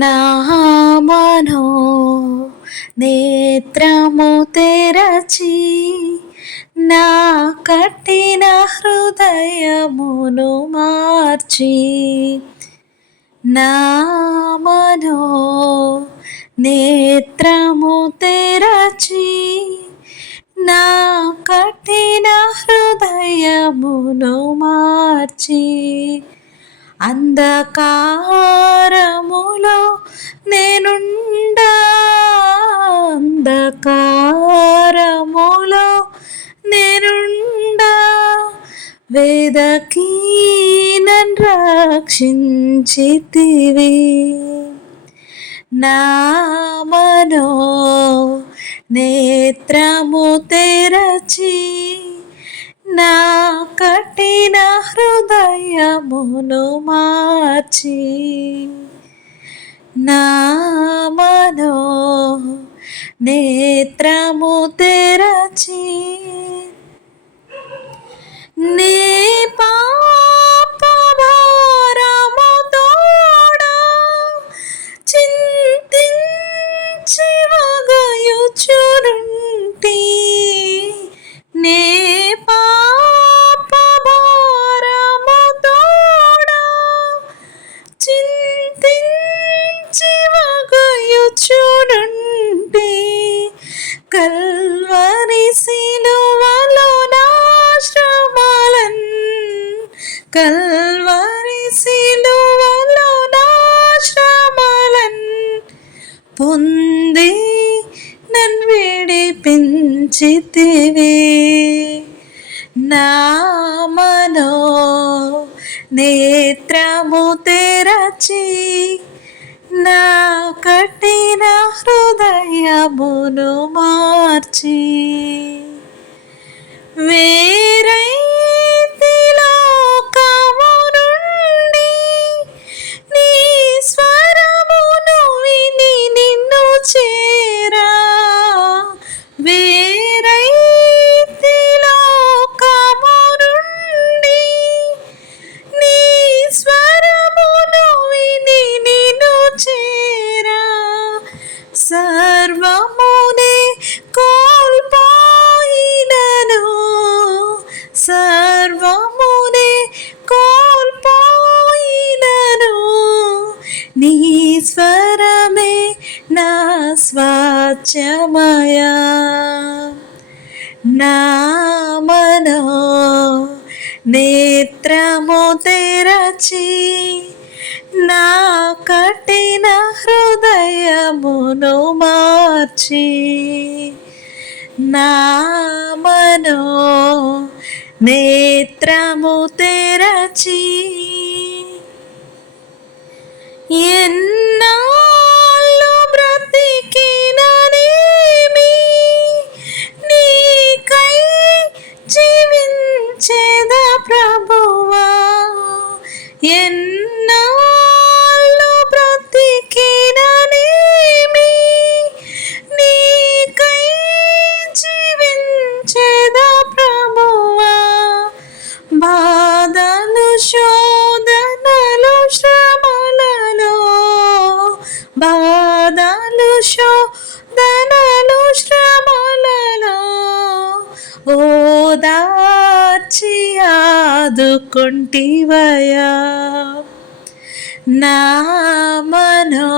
నామనో నేత్రము తెరచి నా కట్టిన హృదయమును మార్చి నామనో నేత్రము తెరచి నా కఠిన హృదయమును మార్చి అంధకారములో నేనుండా. అంధకారములో నేనుండా. వేదకీ నన్ను రక్షించితివి. నామనో నేత్రము తెరచి నా కఠిన హృదయమును మార్చి నా మనో నేత్రము తెరచి వగయుచురుంటి కల్వరి సిలువలో నా శ్రమలన్ కల్వరి సిలువలో నా శ్రమలన్ పొంది నన్ను విడిపించితివి నామనో నేత్రము తెరచి నా కఠిన హృదయమును మార్చి వేరైతి నా మనో నేత్రము తెరచి నా కఠిన హృదయమును మార్చి నా మనో నేత్రము తెరచి బాధలు శోధనలు శ్రమలలో ఓదార్చి ఆదుకుంటివయా నామనో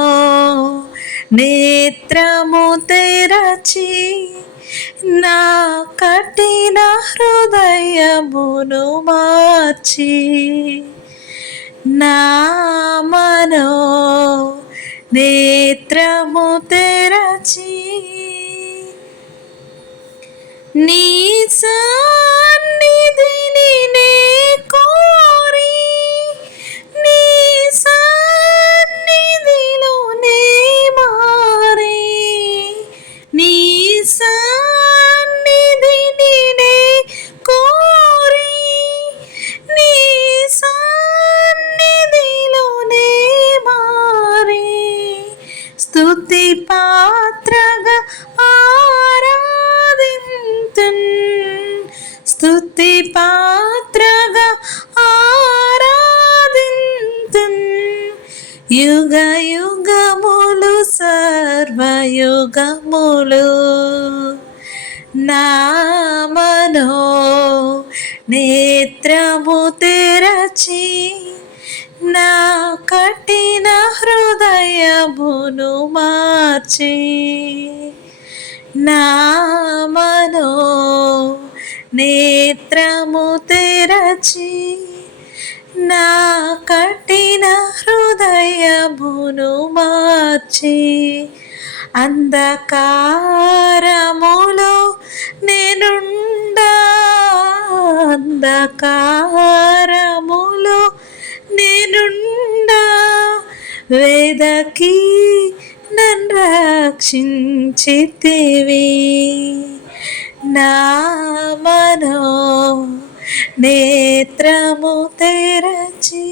నేత్రము తెరచి నా కఠిన హృదయమును మార్చి నామనో నేత్రము తెరచి నీ స్తుతి పాత్రగా ఆరాధింతున్. యుగ యుగములు సర్వయుగములు నామనో నేత్రము తెరచి నా కఠిన హృదయమును మార్చి నామనో నేత్రము తెరచి నా కఠిన హృదయమును మార్చి అంధకారములో నేనుండా. అంధకారములో నేనుండా. వేదకి నన్ను రక్షించితివి. నామనో నేత్రము తెరచి